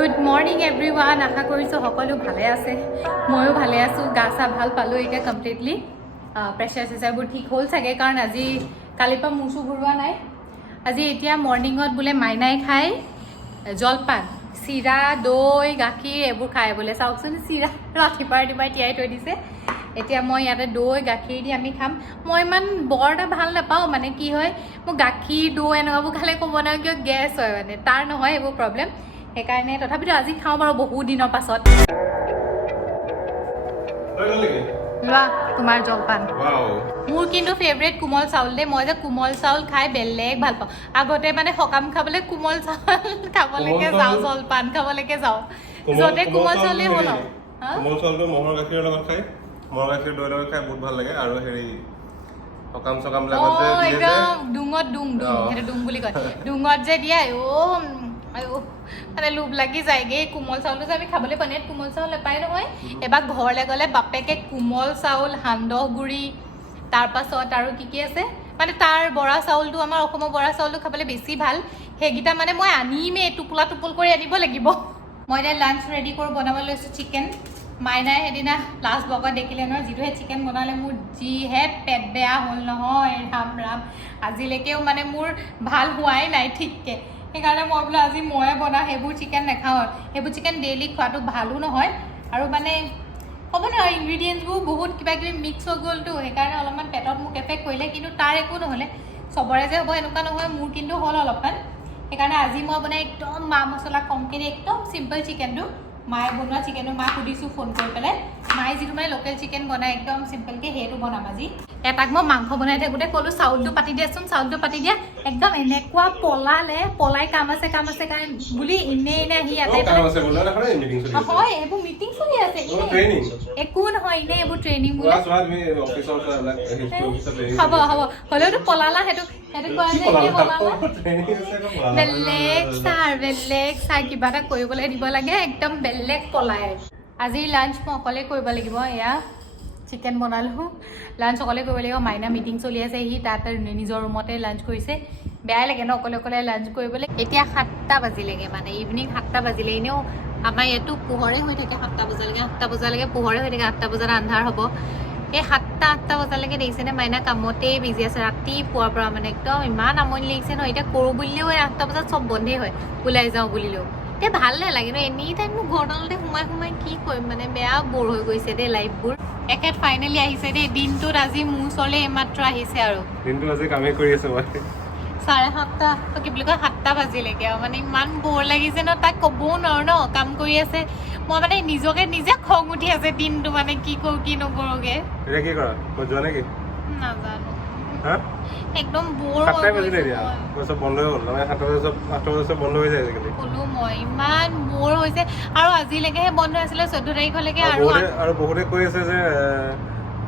Good morning everyone আশা কৰিছোঁ সকলো ভালে আছে ময়ো ভালে আছোঁ গা চা ভাল পালোঁ এতিয়া কমপ্লিটলি প্ৰেছাৰ চেছাৰবোৰ ঠিক হ'ল চাগে কাৰণ আজি কালিৰ পৰা মূৰ চুৰ ঘূৰোৱা নাই আজি এতিয়া মৰ্ণিঙত বোলে মাইনাই খাই জলপান চিৰা দৈ গাখীৰ এইবোৰ খাই বোলে চাওকচোন চিৰা ৰাতিপুৱা তিয়াই থৈ দিছে এতিয়া মই ইয়াতে দৈ গাখীৰ দি আমি খাম মই ইমান বৰ এটা ভাল নাপাওঁ মানে কি হয় মোৰ গাখীৰ দৈ এনেকুৱাবোৰ খালে ক'ব নাই কিয় গেছ হয় মানে তাৰ নহয় এইবোৰ প্ৰব্লেম সেইকাৰণে তথাপিতো আজি খাওঁ বাৰু বহুত দিনৰ পাছত লোৱা তোমাৰ জলপান মোৰ কিন্তু ফেভৰেট কোমল চাউল দেই মই যে কোমল চাউল খাই বেলেগ ভাল পাওঁ আগতে মানে সকাম খাবলৈ কোমল চাউল খাবলৈকে যাওঁ জলপান খাবলৈকে যাওঁ য'তে কোমল চাউলেই হ'ল কোমল চাউলটো মহৰ গাখীৰৰ লগত খাই মহৰ গাখীৰ দৈৰ লগত খাই বহুত ভাল লাগে আৰু হেৰি সকাম চকাম বিলাকত যে দিয়ে যে ডুঙত ডুং সেইটো ডুং বুলি কয় ডুঙত যে দিয়ে মানে লোভ লাগি যায়গে কোমল চাউলটো যে আমি খাবলৈ পাওঁ ইয়াত কোমল চাউল নাপায় নহয় এবাৰ ঘৰলৈ গ'লে বাপেকে কোমল চাউল সান্দহ গুড়ি তাৰপাছত আৰু কি আছে মানে তাৰ বৰা চাউলটো আমাৰ অসমৰ বৰা চাউলটো খাবলৈ বেছি ভাল সেইকেইটা মানে মই আনিমেই টোপোলা টোপোল কৰি আনিব লাগিব মই এতিয়া লাঞ্চ ৰেডি কৰি বনাব লৈছোঁ চিকেন মাইনাই সেইদিনা লাষ্ট ব্লগত দেখিলে নহয় যিটোহে চিকেন বনালে মোৰ যিহে পেট বেয়া হ'ল নহয় ৰাম ৰাম আজিলৈকেও মানে মোৰ ভাল হোৱাই নাই ঠিককৈ সেইকাৰণে মই বোলো আজি ময়ে বনাওঁ সেইবোৰ চিকেন নাখাওঁ আৰু সেইবোৰ চিকেন ডেইলি খোৱাটো ভালো নহয় আৰু মানে হ'ব নহয় ইনগ্ৰিডিয়েণ্টছবোৰ বহুত কিবা কিবি মিক্স হৈ গ'লতো সেইকাৰণে অলপমান পেটত মোক এফেক্ট কৰিলে কিন্তু তাৰ একো নহ'লে চবৰে যে হ'ব এনেকুৱা নহয় মোৰ কিন্তু হ'ল অলপমান সেইকাৰণে আজি মই বনাই একদম মা মছলা কমকৈ একদম চিম্পল চিকেনটো মায়ে বনোৱা চিকেনটো মাক সুধিছোঁ ফোন কৰি পেলাই মায়ে যিটো মানে লোকেল চিকেন বনাই একদম চিম্পলকৈ সেইটো বনাম আজি এটাক মই মাংস বনাই থাকোঁতে ক'লোঁ চাউলটো পাতি দিয়াচোন চাউলটো পাতি দিয়া একদম এনেকুৱা পলাই কাম আছে বুলি এনে আহি ইয়াতে হয় এইবোৰ মিটিং চলি আছে একো নহয় এনে এইবোৰ ট্ৰেইনিং বুলি হ'ব হ'লেওতো পলালা সেইটো কোৱা যায় বেলেগ চাৰ কিবা এটা কৰিবলৈ দিব লাগে একদম বেলেগ পলাই আজি লাঞ্চ মই অকলে কৰিব লাগিব এয়া চিকেন বনালোঁ লাঞ্চ অকলে কৰিব লাগিব মাইনা মিটিং চলি আছে সি তাত নিজৰ ৰুমতে লাঞ্চ কৰিছে বেয়াই লাগে ন অকলে লাঞ্চ কৰিবলৈ এতিয়া 7টা বাজিলেগৈ মানে ইভিনিং 7টা বাজিলে এনেও আমাৰ ইয়াতো পোহৰে হৈ থাকে 7টা বজালৈকে পোহৰে হৈ থাকে 8টা বজাত আন্ধাৰ হ'ব এই 7টা বজালৈকে দেখিছেনে মাইনা কামতেই বিজি আছে ৰাতিপুৱাৰ পৰা মানে একদম ইমান আমনি লাগিছে ন এতিয়া কৰোঁ বুলিলেও 8টা বজাত চব বন্ধেই হয় ওলাই যাওঁ বুলিলেও এতিয়া ভাল নালাগে ন এনি টাইম মোৰ ঘৰডালতে সোমাই কি কৰিম মানে বেয়া বৰ হৈ গৈছে দেই লাইফবোৰ একেট ফাইনেলি আহিছে দেই দিনটোত আজি মোৰ ওচৰলৈ এইমাত্ৰ আহিছে আৰু দিনটো আজি কামেই কৰি আছে মই 7:30 কি বুলি কয় 7টা বাজিলেগে আৰু মানে ইমান বৰ লাগিছে ন তাক ক'বও নোৱাৰো ন কাম কৰি আছে মই মানে নিজে খং উঠি আছে দিনটো মানে কি কৰোঁ কি নকৰোঁগে এতিয়া কি কৰা মই যোৱা নেকি নাজানো একদম বৰ বন্ধ হৈ গ'ল মানে 8টা বজাত বন্ধ হৈ যায় আজিকালি ক'লো মই ইমান বৰ হৈছে আৰু আজিলৈকেহে বন্ধ আছিলে 14 তাৰিখলৈকে আৰু বহুতে কৈ আছে যে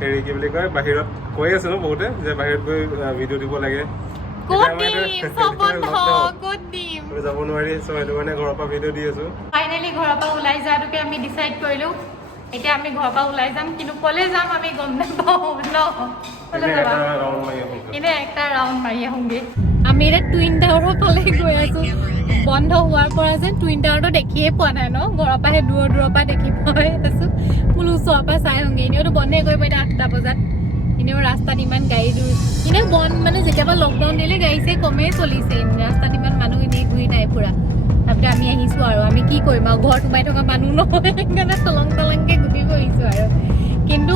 হেৰি কি বুলি কয় বাহিৰত কৈ আছে ন বহুতে যে বাহিৰত গৈ ভিডিঅ' দিব লাগে যাব নোৱাৰি সেইটো কাৰণে ঘৰৰ পৰা ভিডিঅ' দি আছো ফাইনেলি ঘৰৰ পৰা ওলাই যোৱাটোকে আমি ডিচাইড কৰিলো এতিয়া আমি ঘৰৰ পৰা ওলাই যাম কিন্তু ক'লে যাম আমি গম নাপাওঁ ন এনে একটা ৰাউণ্ড মাৰি আহোঁগে আমি এতিয়া টুইন টাৱাৰৰ ফালে গৈ আছো বন্ধ হোৱাৰ পৰা যে টুইন টাৱাৰটো দেখিয়ে পোৱা নাই ন ঘৰৰ পৰা সেই দূৰৰ পৰা দেখি পাই আছো বোলো ওচৰৰ পৰা চাই আহোঁগে এনেওতো বন্ধে কৰিব এতিয়া 8টা বজাত এনেও ৰাস্তাত ইমান গাড়ী এনেও বন্ধ মানে যেতিয়াবা লকডাউন দিলে গাড়ী চাই কমেই চলিছে ৰাস্তাত ইমান মানুহ এনেই ঘূৰি নাই ফুৰা তাৰপিছত আমি আহিছোঁ আৰু আমি কি কৰিম আৰু ঘৰত সোমাই থকা মানুহ নহয় সেইকাৰণে তলংকে ঘূৰি কৰিছোঁ আৰু কিন্তু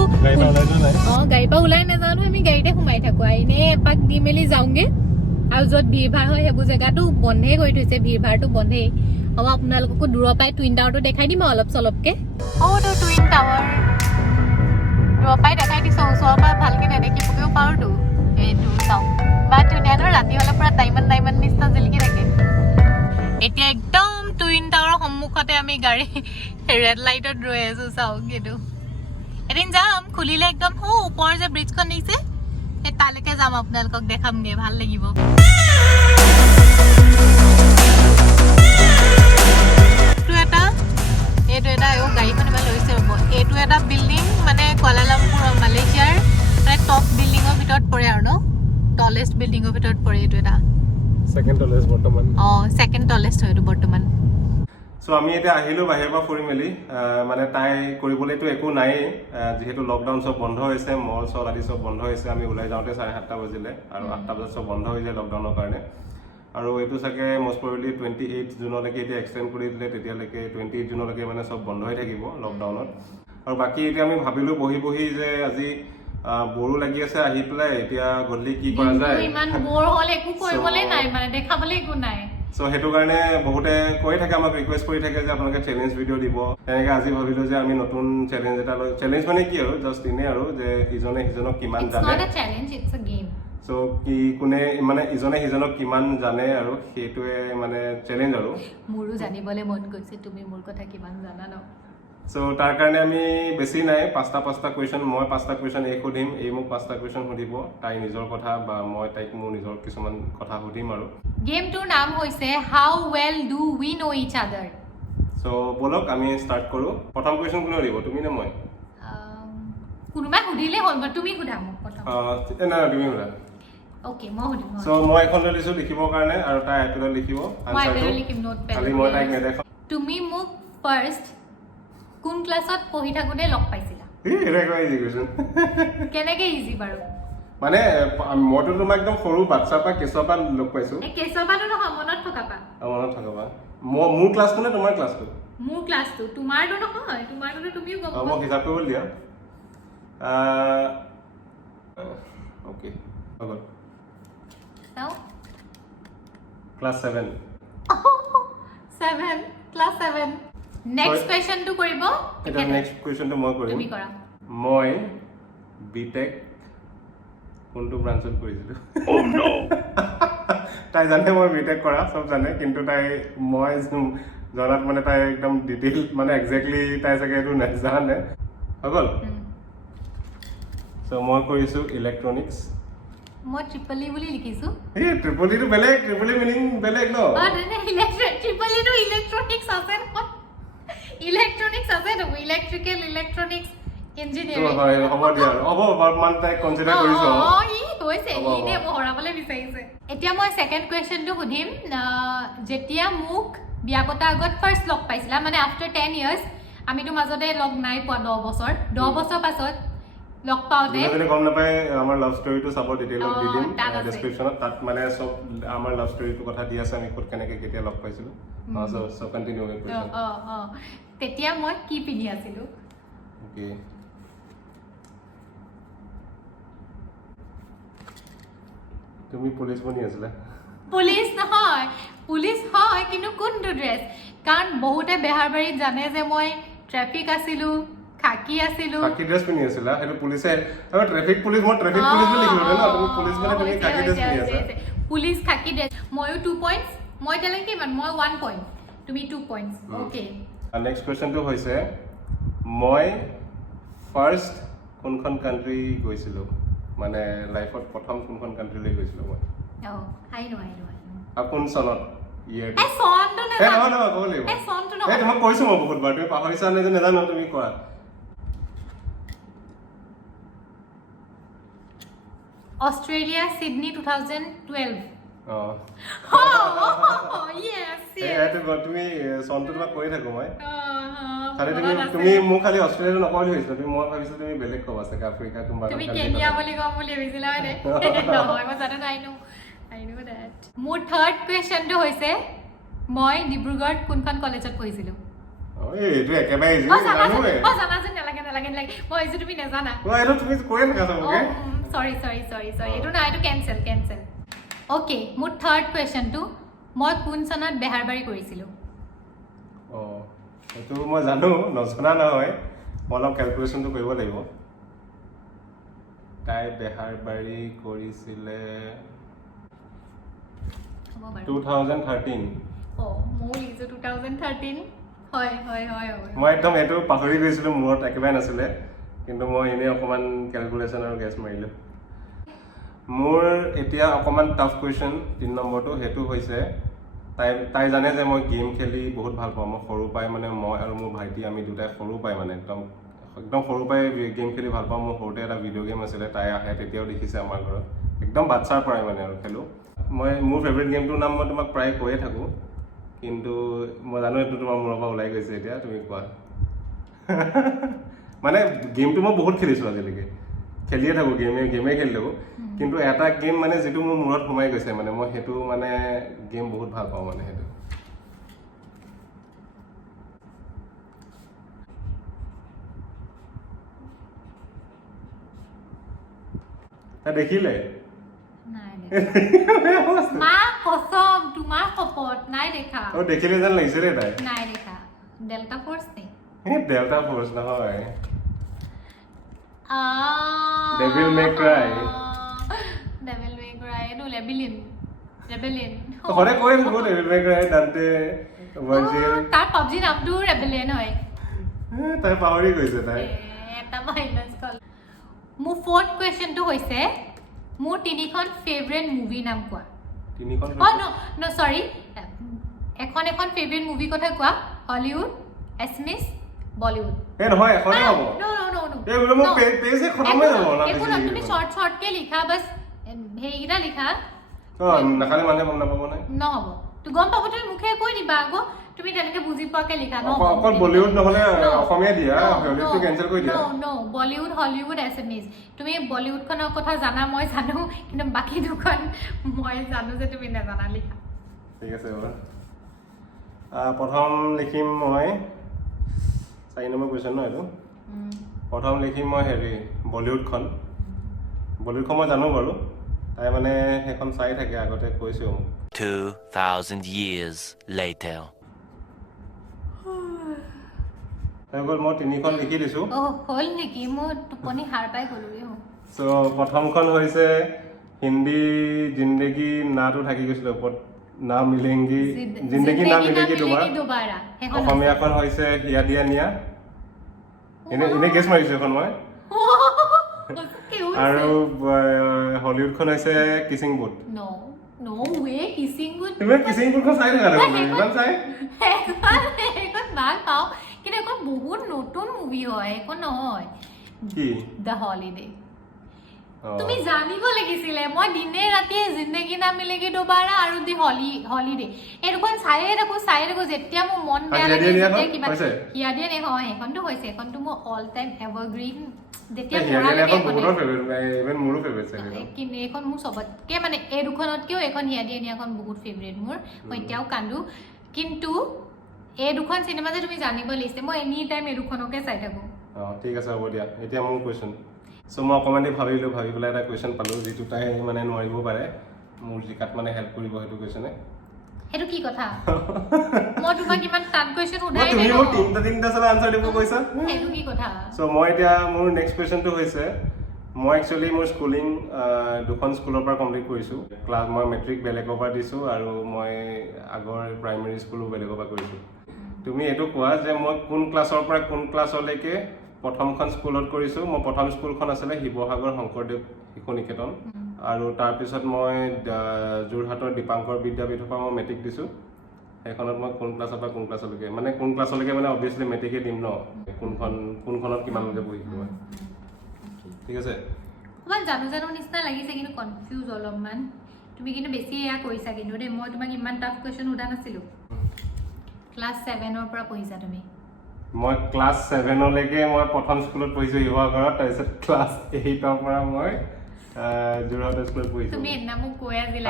গাড়ীৰ পৰা ওলাই নাযাওঁ নহয় আমি গাড়ীতে সোমাই থাকোঁ আৰু এনেই এপাক দি মেলি যাওঁগে আৰু য'ত ভিৰ ভাৰ হয় সেইবোৰ জেগাটো বন্ধেই কৰি থৈছে ভিৰ ভাৰটো বন্ধেই হ'ব আপোনালোককো দূৰৰ পৰাই টুইন টাৱাৰটো দেখাই দিম অলপ চলপকৈ তো টুইন টাৱাৰ দূৰৰ পৰাই দেখাই দিছোঁ ওচৰৰ পৰা ভালকৈ নেদেখিবগৈও পাৰোঁতো এইটো চাওঁ বা ধুনীয়া ন ৰাতি হ'লে পুৰা ডাইমণ্ড নিচিনা জিলিকি থাকে এতিয়া একদম টুইন টাৱাৰৰ সন্মুখতে আমি গাড়ী ৰেড লাইটত ৰৈ আছোঁ চাওক এইটো এদিন যাম খুলিলে একদম ওপৰৰ যে ব্ৰিজখন দিছে সেই তালৈকে যাম আপোনালোকক দেখামগৈ ভাল লাগিব এইটো এটা গাড়ীখন ইমান লৈছে ৰ'ব এইটো এটা বিল্ডিং মানে কুৱালালামপুৰ মালয়েছিয়াৰ মানে টপ বিল্ডিঙৰ ভিতৰত পৰে আৰু ন টলেষ্ট বিল্ডিঙৰ ভিতৰত পৰে এইটো এটা সেকেন্ড টলেষ্ট বৰ্তমান সেকেন্ড টলেষ্ট হয় এইটো বৰ্তমান চ' আমি এতিয়া আহিলোঁ বাহিৰৰ পৰা ফুৰি মেলি মানে তাই কৰিবলৈতো একো নায়েই যিহেতু লকডাউন চব বন্ধ হৈছে মল চল আদি চব বন্ধ হৈছে আমি ওলাই যাওঁতে 7:30 বাজিলে আৰু 8টা বজাত চব বন্ধ হৈ যায় লকডাউনৰ কাৰণে আৰু এইটো চাগে মষ্ট প্ৰবেবলি 28 জুনলৈকে এতিয়া এক্সটেণ্ড কৰি দিলে তেতিয়ালৈকে 28 জুনলৈকে মানে চব বন্ধ হৈ থাকিব লকডাউনত আৰু বাকী এতিয়া আমি ভাবিলোঁ বহি যে আজি বড়ো লাগি আছে আহি পেলাই এতিয়া গধূলি কি কৰা যায় ইমান বৰ হ'ল একো কৰিবলৈ নাই মানে দেখাবলৈ একো নাই সো সেইটো কাৰণে বহুতে কৈ থাকে আমাক ৰিকুৱেষ্ট কৰি থাকে যে আপোনালোকে চেলেঞ্জ ভিডিঅ' দিব তেনেকৈ আজি ভাবিলোঁ যে আমি নতুন চেলেঞ্জ এটা লৈ চেলেঞ্জ মানে কি আৰু জাষ্ট এনেই আৰু যে ইজনে সিজনক কিমান জানে চ' কি কোনে মানে ইজনে সিজনক কিমান জানে আৰু সেইটোৱে মানে চেলেঞ্জ আৰু মোৰো জানিবলৈ মন গৈছে তুমি মোৰ কথা কিমান জানা ন চ' তাৰ কাৰণে আমি বেছি নাই পাঁচটা কুৱেশ্যন মই 5টা কুৱেশ্যন এই সুধিম এই মোক 5টা কুৱেশ্যন সুধিব তাই নিজৰ কথা বা মই তাইক মোৰ নিজৰ কিছুমান কথা সুধিম আৰু গেমটোৰ নাম হৈছে হাউ ৱেল ডু উই ন' ইচ আদাৰ চ' বলক আমি ষ্টাৰ্ট কৰোঁ প্ৰথম কুৱেশ্যন কোনে সুধিব তুমি নে মই কোনোবাই সুধিলে হ'ল বা তুমি সোধা মোক প্ৰথম নাই তুমি সোধা ওকে মই সুধিম চ' মই এখন লৈ দিছোঁ লিখিবৰ কাৰণে আৰু তাই এপেলত লিখিব খালি মই তাইক নেদেখাওঁ তুমি মোক ফাৰ্ষ্ট কোন ক্লাছত পঢ়ি থাকোঁতে লগ পাইছিলা কেনেকৈ ইজি বাৰু মানে মইতো তোমাক একদম সৰু বাচ্চাৰ পৰা কেঁচুৱাৰ পৰা লগ পাইছোঁ কেঁচুৱাৰ পৰা নহয় মনত থকা মোৰ ক্লাছটো নে তোমাৰ ক্লাছটো মোৰ ক্লাছটো তোমাৰটো নহয় তোমাৰটো তুমিও গম মোক হিচাপ কৰিব দিয়া অ'কে হৈ গ'ল ক্লাছ 7 ক্লাছ 7 নেক্সট কুৱেশ্যনটো কৰিব এটা নেক্সট কুৱেশ্যনটো মই কৰিম তুমি কৰা মই বিটেক কোনটো ব্ৰাঞ্চত কৰিছিলোঁ তাই জানে মই বিটেক কৰা চব জানে কিন্তু তাই মই জনাত মানে তাই একদম ডিটেইল মানে একজেক্টলি তাই চাগে এইটো নাজানে হৈ গ'ল চ' মই কৰিছোঁ ইলেক্ট্ৰনিক্স মই ট্ৰিপল ই বুলি লিখিছোঁ এই ট্ৰিপল ইটো বেলেগ ট্ৰিপল ই মিনিং বেলেগ ন ট্ৰিপল ইটো ইলেক্ট্ৰনিক্স আছে নহয় ইলেক্ট্ৰনিক্স আছে ন ইলেক্ট্ৰিকেল ইলেক্ট্ৰনিক্স ইঞ্জিনিয়াৰিং হ'ব দিয়া হ'ব বৰ্তমান তাইক কনচিডাৰ কৰিছোঁ হৈছে ইনে হৰাবলৈ বিচাৰিছে এতিয়া মই ছেকেণ্ড কুৱেশ্যনটো সুধিম যেতিয়া মোক বিয়া পতা আগত ফাৰ্ষ্ট লগ পাইছিলা মানে আফটাৰ 10 ইয়াৰ্ছ আমিতো মাজতে লগ নাই পোৱা 10 বছৰ পাছত লগ পাওঁতে গম নাপায় আমাৰ লাভ ষ্টৰিটো চাব ডিটেইলত দি দিম ডেছক্ৰিপশ্যনত তাত মানে চব আমাৰ লাভ ষ্টৰিটোৰ কথা দি আছে আমি ক'ত কেনেকৈ কেতিয়া লগ পাইছিলোঁ চ' কণ্টিনিউ তেতিয়া মই কি পিন্ধি আছিলোঁ অ'কে তুমি পুলিচ বনি আছিলা পুলিচ নহয় পুলিচ হয় কিন্তু কোনটো ড্ৰেছ কাৰণ বহুতে বেহাৰবাৰীত জানে যে মই ট্ৰেফিক আছিলোঁ খাকি আছিলোঁ খাকি ড্ৰেছ পিন্ধি আছিলা সেইটো পুলিচে আৰু ট্ৰেফিক পুলিচ মই ট্ৰেফিক পুলিচ বুলি লিখিলোঁ ন তুমি পুলিচ মানে তুমি খাকি ড্ৰেছ পিন্ধি আছা পুলিচ খাকি ড্ৰেছ ময়ো 2 পইণ্টছ মই এতিয়ালৈকে কিমান মই 1 পইণ্ট তুমি 2 পইণ্টছ অ'কে নেক্সট কুৱেশ্যনটো হৈছে মই ফাৰ্ষ্ট কোনখন কাণ্ট্ৰি গৈছিলোঁ মানে লাইফত প্ৰথম কোনখন কাণ্ট্ৰিলৈ গৈছিলোঁ মই কোন চনত তোমাক কৈছো মই বহুতবাৰ তুমি পাহৰিছা নে যে নাজানো তুমি কোৱা অষ্ট্ৰেলিয়া সিডনী 2012 তুমি চনটো তোমাক কৈ থাকো মই খালি তুমি মোক খালি অষ্ট্ৰেলিয়াটো নকৰিলে হৈছিলো তুমি মই ভাবিছিলো তুমি বেলেগ ক'বা চাগে আফ্ৰিকা তোমাৰ তুমি কেনিয়া বুলি ক'ম বুলি ভাবিছিলা হয় নহয় মই জানো I know that মোৰ থাৰ্ড কুৱেশ্যনটো হৈছে মই ডিব্ৰুগড়ত কোনখন কলেজত পঢ়িছিলোঁ এইটো একেবাৰে ইজি জানাচোন নালাগে মই এইটো তুমি নাজানা এইটো তুমি কৈ থাকা চবকে সৰি এইটো নাই এইটো কেনচেল অ'কে মোৰ থাৰ্ড কুৱেশ্যনটো মই কোন চনত বেহাৰবাৰী কৰিছিলোঁ এইটো মই জানো নজনা নহয় মই অলপ কেলকুলেশ্যনটো কৰিব লাগিব তাই বেহাৰবাৰী কৰিছিলে 2013 মই লিখিছোঁ 2013 হয় মই একদম এইটো পাহৰি গৈছিলোঁ মূৰত একেবাৰে নাছিলে কিন্তু মই এনেই অকণমান কেলকুলেশ্যন আৰু গেছ মাৰিলোঁ মোৰ এতিয়া অকণমান টাফ কুৱেশ্যন 3 নম্বৰটো সেইটো হৈছে তাই জানে যে মই গেম খেলি বহুত ভাল পাওঁ মই সৰুৰ পৰাই মানে মই আৰু মোৰ ভাইটি আমি দুটাই সৰুৰ পৰাই মানে একদম সৰুৰ পৰাই গেম খেলি ভাল পাওঁ মোৰ সৰুতে এটা ভিডিঅ' গেম আছিলে তাই আহে তেতিয়াও দেখিছে আমাৰ ঘৰত একদম বাচ্ছাৰ পৰাই মানে আৰু খেলোঁ মই মোৰ ফেভৰেট গেমটোৰ নাম মই তোমাক প্ৰায় কৈয়ে থাকোঁ কিন্তু মই জানো এইটো তোমাৰ মূৰৰ পৰা ওলাই গৈছে এতিয়া তুমি কোৱা মানে গেমটো মই বহুত খেলিছোঁ আজিলৈকে খেলিয়ে থাকোঁ গেমে খেলি থাকোঁ কিন্তু এটা গেম মানে যিটো মোৰ মূৰত সোমাই গৈছে মানে মই সেইটো মানে গেম বহুত ভাল পাওঁ মানে সেইটো দেখিলে নাই দেখা মা কসম তোমাৰ শপত নাই দেখা দেখিলে যেন লাগিছে ৰে তাই নাই দেখা ডেল্টা ফোর্স নেই ডেল্টা ফোর্স নহয় ডেভিল মে ক্রাই নো রেবেলিয়ন সদায় কৈ থাকো ডেভিল মে ক্রাই ডান্তে ভার্জিল তাৰ পাবজি নামটো ৰেবেলিয়ন হয় তাই পাহৰি গৈছে তাই এটা মাইনাস কল মোৰ ফোৰ্থ কোৱেশ্চনটো হৈছে মোৰ তিনিখন ফেভাৰিট মুভি নাম কোৱা তিনিখন নো সৰি এখন ফেভাৰিট মুভি কথা কোৱা হলিউড এছমিছ বলিউড নহয় এখন হ'ব নো এই বলে মোৰ পেজে খতম হৈ যাব না একো না তুমি শর্ট কে লিখা বাস হেইগিটা লিখা নাখালে মানে মন নাপাব নাই নহব তো গম পাব তুমি মুখে কৈ দিবা আগো তুমি তেনেকে বুজি পাকে লিখা ন অকল বলিউড নহলে অসমীয়া দিয়া হলিউডটো কেনসেল কৰি দিয়া নো বলিউড হলিউড এছমিছ তুমি বলিউড খনৰ কথা জানা মই জানো কিন্তু বাকি দুখন মই জানো যে তুমি নাজানা লিখা ঠিক আছে বাৰু প্ৰথম লিখিম মই 4 নম্বৰ কোৱেশ্চন ন এইটো প্ৰথম লিখিম মই হেৰি বলিউডখন মই জানো বাৰু তাই মানে সেইখন চাই থাকে আগতে কৈছো 2000 years later গল মই তিনিখন লিখি দিছো হল নেকি মই টোপনি হাৰ পাই গলো সো প্ৰথমখন হৈছে হিন্দী জিন্দগী নাটো থাকি গৈছিল ওপৰত না মিলেংগি জিন্দগী না মিলেগি দুবাৰা অসমীয়াখন হৈছে হিয়া দিয়া নিয়া এনে গেছ মাৰিছো এখন মই আৰু হলিউডখন হৈছে কিচিং বুট নো ৱে কিচিং বুট তুমি কিচিং বুটখন চাই থাকা ইমান চাই এখন ভাল পাওঁ কিন্তু এখন বহুত নতুন মুভি হয় এখন নহয় কি দ্য হলিডে তুমি জানিব লাগিছিলে মই দিনে ৰাতিয়ে জিন্দগী না মিলেগি দুবাৰা আৰু দি হলিডে এই দুখন চাইয়ে থাকো যেতিয়া মোৰ মন বেয়া লাগে যেতিয়া কিবা হিয়া দিয়া নে হয় এখনটো হৈছে এখনটো মোৰ অল টাইম এভাৰগ্ৰীন যেতিয়া পঢ়া লাগে ইভেন মোৰো ফেভাৰিট চাগে কিন্তু এখন মোৰ সবতকে মানে এই দুখনতকেও এখন হিয়া দিয়া নিয়াখন বহুত ফেভাৰিট মোৰ মই এতিয়াও কান্দো কিন্তু এই দুখন চিনেমা যে তুমি জানিব লাগিছে মই এনি টাইম এই দুখনকে চাই থাকো ঠিক আছে হ'ব দিয়া এতিয়া মোৰ কোৱেশ্চন সো মই অকণমান ভাবি পেলাই এটা কুৱেশ্যন পালোঁ যিটো তাই মানে নোৱাৰিব পাৰে মোৰ জিকাত মানে হেল্প কৰিব সেইটো কুৱেশ্যনে সেইটো কি কথা মই তোমাক ইমান টান কুৱেশ্যন উঠাই তুমি মোক তিনিটা চালে আনসাৰ দিব কৈছা সেইটো কি কথা সো মই এতিয়া মোৰ নেক্সট কুৱেশ্যনটো হৈছে মই একচুৱেলি মোৰ স্কুলিং দুখন স্কুলৰ পৰা কমপ্লিট কৰিছোঁ ক্লাছ মই মেট্ৰিক বেলেগৰ পৰা দিছোঁ আৰু মই আগৰ প্ৰাইমেৰী স্কুলো বেলেগৰ পৰা কৰিছোঁ তুমি এইটো কোৱা যে মই কোন ক্লাছৰ পৰা কোন ক্লাছলৈকে প্ৰথমখন স্কুলত কৰিছোঁ মই প্ৰথম স্কুলখন আছিলে শিৱসাগৰ শংকৰদেৱ শিশু নিকেতন আৰু তাৰপিছত মই যোৰহাটৰ দীপাংকৰ বিদ্যাপীঠৰ পৰা মই মেট্ৰিক দিছোঁ সেইখনত মই কোন ক্লাছৰ পৰা কোন ক্লাছলৈকে মানে কোন ক্লাছলৈকে মানে অবভিয়াছলি মেট্ৰিকে দিম ন কোনখনত কিমানলৈকে পঢ়িছোঁ মই ঠিক আছে অকণমান জানো নিচিনা লাগিছে কিন্তু কনফিউজ অলপমান তুমি কিন্তু বেছি এয়া কৰিছা কিন্তু দেই মই তোমাক ইমান টাফ কুৱেশ্যন সোধা নাছিলোঁ ক্লাছ 7ৰ পৰা পঢ়িছা তুমি মই ক্লাছ 7লৈকে মই প্ৰথম স্কুলত পঢ়িছোঁ শিৱসাগৰত তাৰপিছত ক্লাছ 8ৰ পৰা মই যোৰহাট স্কুলত পঢ়িছোঁ তুমি এদিনা মোক কৈ আছিলা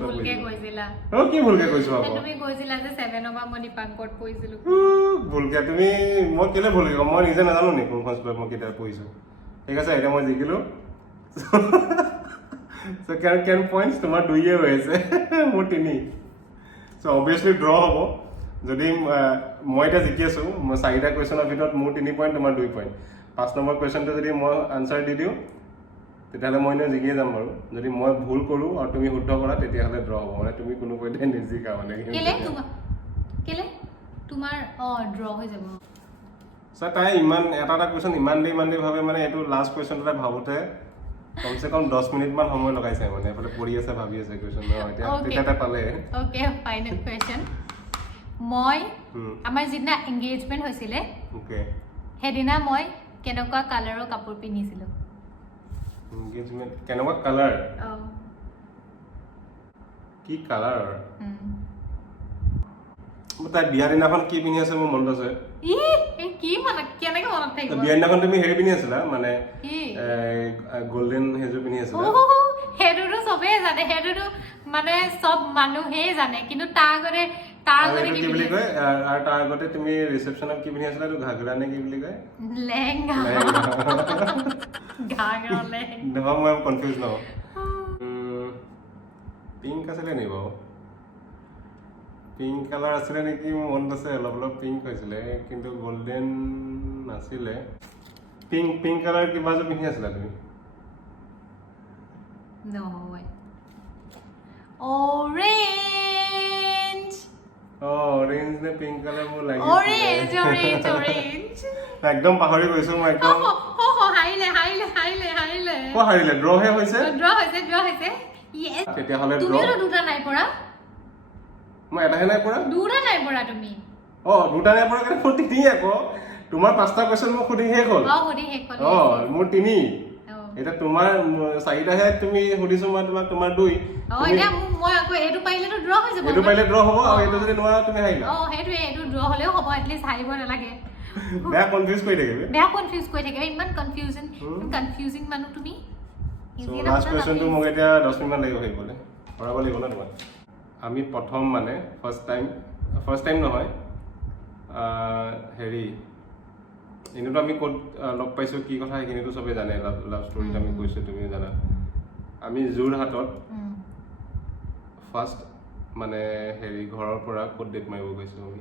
ভুলকে কৈছিলা কি ভুলকে কৈছো তুমি কৈছিলা যে 7ৰ পৰা মই দীপাংকৰত পঢ়িছিলোঁ ভুলকে তুমি মই কেলে ভুলকে ক'ম মই নিজে নাজানো নি কোনখন স্কুলত মই কেতিয়া পঢ়িছোঁ ঠিক আছে এতিয়া মই জিকিলোঁ চ' কেন পইণ্টছ তোমাৰ 2 হৈ আছে মোৰ 3 চ' অবভিয়াছলি ড্ৰ হ'ব যদি মই এতিয়া জিকি আছোঁ মই 4টা কুৱেশ্যনৰ ভিতৰত মোৰ 3 পইণ্ট তোমাৰ 2 পইণ্ট 5 নম্বৰ কুৱেশ্যনটো যদি মই আনচাৰ দি দিওঁ তেতিয়াহ'লে মই এনেও জিকিয়ে যাম বাৰু যদি মই ভুল কৰোঁ আৰু তুমি শুদ্ধ কৰা তেতিয়াহ'লে ড্ৰ হ'ব মানে তুমি কোনো পইণ্টে নিজিকা মানে কেলে তোমাৰ ড্ৰ হৈ যাব ছাৰ তাই ইমান এটা কুৱেশ্যন ইমান দেৰি ভাবে মানে এইটো লাষ্ট কুৱেশ্যনটো ভাবোতে কমচে কম 10 মিনিটমান সময় লগাইছে মানে এফালে পঢ়ি আছে ভাবি আছে কুৱেশ্যন তেতিয়া তাই পালে অ'কে ফাইনেল কুৱেশ্যন মই আমাৰ যিদিনা এংগেজমেণ্ট হৈছিলে সেইদিনা মই কেনেকুৱা কালাৰৰ কাপোৰ পিন্ধিছিলোঁ এংগেজমেণ্ট কেনেকুৱা কালাৰ কি কালাৰ তাই বিয়াৰ দিনাখন কি পিন্ধি আছে মোৰ মনত আছে কি মানে কেনেকে মনত থাকিব বিয়াৰ দিনাখন তুমি হেৰি পিন্ধি আছিলা মানে কি গোল্ডেন হেজু পিন্ধি আছিলা হেৰুটো চবেই জানে হেৰুটো মানে চব মানুহেই জানে কিন্তু তাৰ আগতে কি বুলি কয় আৰু তাৰ আগতে তুমি ৰিসেপশনত কি পিন্ধি আছিলা তো ঘাগৰা নে কি বুলি কয় লেহেংগা ঘাগৰা লেহেংগা নহয় মই কনফিউজ ন পিংক আছিলে নি বাৰু পিংক কালাৰ আছিলে নেকি মোৰ মনত আছে অলপ অলপ পিংক হৈছিলে কিন্তু গোল্ডেন নাছিলে পিংক কালাৰ কিবা যে পিন্ধি আছিলা তুমি নহয় অৰেঞ্জ অৰেঞ্জ নে পিংক কালাৰ মোৰ লাগিছিল অৰেঞ্জ একদম পাহৰি গৈছো মই একদম হাৰিলে হাৰিলে ড্ৰহে হৈছে ড্ৰ হৈছে ইয়েছ তেতিয়াহ'লে তুমিও দুটা নাই পৰা মই এটাহে নাই পৰা দুটা নাই পৰা তুমি দুটা নাই পৰা কাৰণে মোৰ তিনি আকৌ তোমাৰ 5টা কোৱেশ্চন মোক সুধি শেষ হ'ল সুধি শেষ হ'ল মোৰ তিনি এটা তোমাৰ 4টাহে তুমি সুধিছো মই তোমাৰ 2 এতিয়া মই আকৌ এইটো পাৰিলেতো ড্ৰ হৈ যাব এইটো পাৰিলে ড্ৰ হ'ব আৰু এইটো যদি নোৱাৰা তুমি হাৰিলা সেইটোৱে এইটো ড্ৰ হ'লেও হ'ব এটলিষ্ট হাৰিব নালাগে বেয়া কনফিউজ কৰি থাকিব ইমান কনফিউজিং মানুহ তুমি লাষ্ট কোৱেশ্চনটো মোক এতিয়া 10 মিনিট লাগিব আহিবলৈ কৰাব লাগিব না তোমাক আমি প্ৰথম মানে ফাৰ্ষ্ট টাইম নহয় হেৰি এনেতো আমি ক'ত লগ পাইছো কি কথা সেইখিনিতো চবে জানে লাভ ষ্টৰিত আমি কৈছো তুমিও জানা আমি যোৰহাটত ফাৰ্ষ্ট মানে হেৰি ঘৰৰ পৰা ক'ত ডেট মাৰিব গৈছো আমি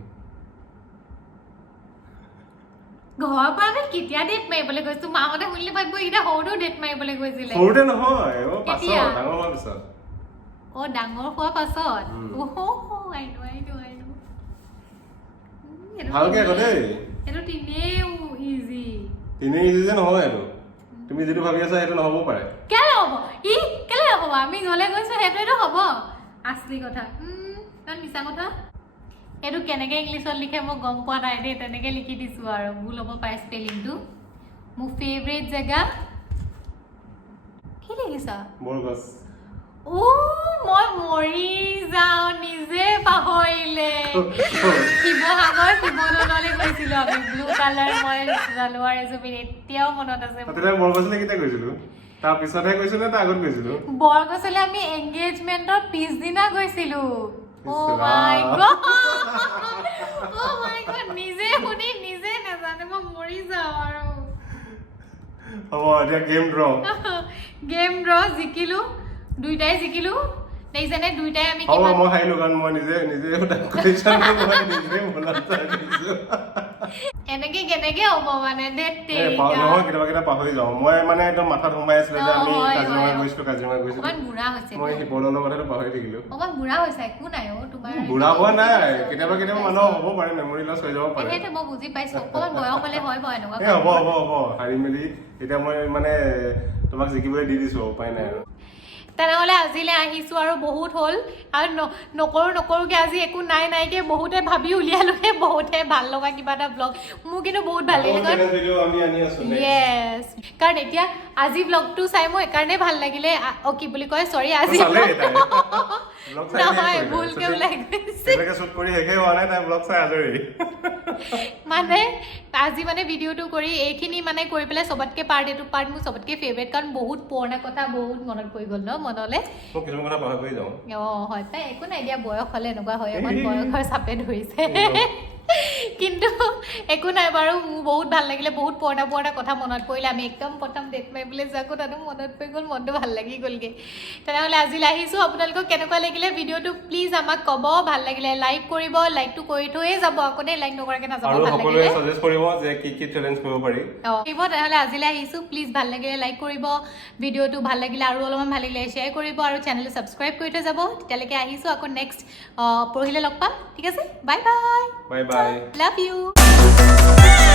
ঘৰৰ পৰা আমি কেতিয়া ডেট মাৰিবলৈ গৈছো মাহঁতে শুনিলে ভাবিব এইটা সৰুটো ডেট মাৰিবলৈ গৈছিলে সৰুতে নহয় পাছত ডাঙৰ হোৱাৰ পিছত ডাঙৰ হোৱাৰ পাছত ভালকে আকৌ দেই এইটো তিনেও ইজি যে নহয় এইটো তুমি যিটো ভাবি আছা সেইটো নহ'ব পাৰে কেলে হ'ব আমি গ'লে গৈছো সেইটোৱেতো হ'ব আচলি কথা কাৰণ মিছা কথা এইটো কেনেকে ইংলিছত লিখে মই গম পোৱা নাই দেই তেনেকে লিখি দিছো আৰু ভুল হ'ব পাৰে স্পেলিংটো মোৰ ফেভৰেট জেগা কি লিখিছা বৰগছ মই মৰি যাওঁ নিজে পাহৰিলে শিৱসাগৰ শিৱদৌললৈ গৈছিলো আমি ব্লু কালাৰ মই জালুৱাৰ এযোৰ পিন্ধি এতিয়াও মনত আছে বৰগছলৈ কেতিয়া গৈছিলো তাৰ পিছতহে গৈছিলো নে তাৰ আগত গৈছিলো বৰগছলৈ আমি এংগেজমেন্টৰ পিছদিনা গৈছিলো মাই গড নিজে শুনি নিজে নাজানে মই মৰি যাওঁ আৰু হ'ব এতিয়া গেম ড্ৰ জিকিলো দুইটাই জিকিলো দেখিছেনে দুইটাই আমি হ'ব মই হাৰিলো কাৰণ মই নিজে এনেকে কেনেকে হ'ব মানে কেতিয়াবা পাহৰি যাওঁ মই মানে একদম মাথাত সোমাই আছিলে যে আমি কাজিৰঙা গৈছিলো মই শিৱদৌলৰ কথাটো পাহৰি থাকিলো বুঢ়া হৈছে একো নাই তোমাৰ বুঢ়া হোৱা নাই কেতিয়াবা মানুহৰ হ'ব পাৰে মেমৰি লছ হৈ যাব পাৰে সেইটো মই বুজি পাইছো অকমান বয়স হলে হয় বাৰু এনেকুৱা হ'ব হাৰি মেলি এতিয়া মই মানে তোমাক জিকিবলৈ দি দিছো উপায় নাই আৰু তেনেহ'লে আজিলৈ আহিছোঁ আৰু বহুত হ'ল আৰু নকৰোঁকৈ আজি একো নাইকৈ বহুতে ভাবি উলিয়ালোহে বহুতে ভাল লগা কিবা এটা ব্লগ মোৰ কিন্তু বহুত ভাল লাগিলে য়েছ কাৰণ এতিয়া আজি ব্লগটো চাই মোৰ এইকাৰণে ভাল লাগিলে কি বুলি কয় চৰি আজি নহয় ভুলকে ওলাই গৈছে মানে আজি মানে ভিডিঅ'টো কৰি এইখিনি মানে কৰি পেলাই চবতকৈ এইটো পাৰ্ট মোৰ চবতকৈ ফেভৰেট কাৰণ বহুত পুৰণা কথা বহুত মনত পৰি গ'ল ন মনলৈ হয় পাই একো নাই দিয়া বয়স হ'লে এনেকুৱা হয় অকণ বয়সৰ চাপে ধৰিছে কিন্তু একো নাই বাৰু মোৰ বহুত ভাল লাগিলে বহুত পুৰণা কথা মনত পৰিলে আমি একদম প্ৰথম ডেট মাৰিবলৈ যাকো তাতো মনত পৰি গ'ল মনটো ভাল লাগি গ'লগৈ তেনেহ'লে আজিলৈ আহিছোঁ আপোনালোকক কেনেকুৱা লাগিলে ভিডিঅ'টো প্লিজ আমাক ক'ব ভাল লাগিলে লাইক কৰিব লাইকটো কৰি থৈয়ে যাব আকৌ দেই লাইক নকৰাকৈ নাযাব ভাল লাগিলে তেনেহ'লে আজিলৈ আহিছোঁ প্লিজ ভাল লাগিলে লাইক কৰিব ভিডিঅ'টো ভাল লাগিলে আৰু অলপমান ভাল লাগিলে শ্বেয়াৰ কৰিব আৰু চেনেলটো ছাবস্ক্ৰাইব কৰি থৈ যাব তেতিয়ালৈকে আহিছোঁ আকৌ নেক্সট পৰহিলৈ লগ পাম ঠিক আছে bye bye Bye. Love you.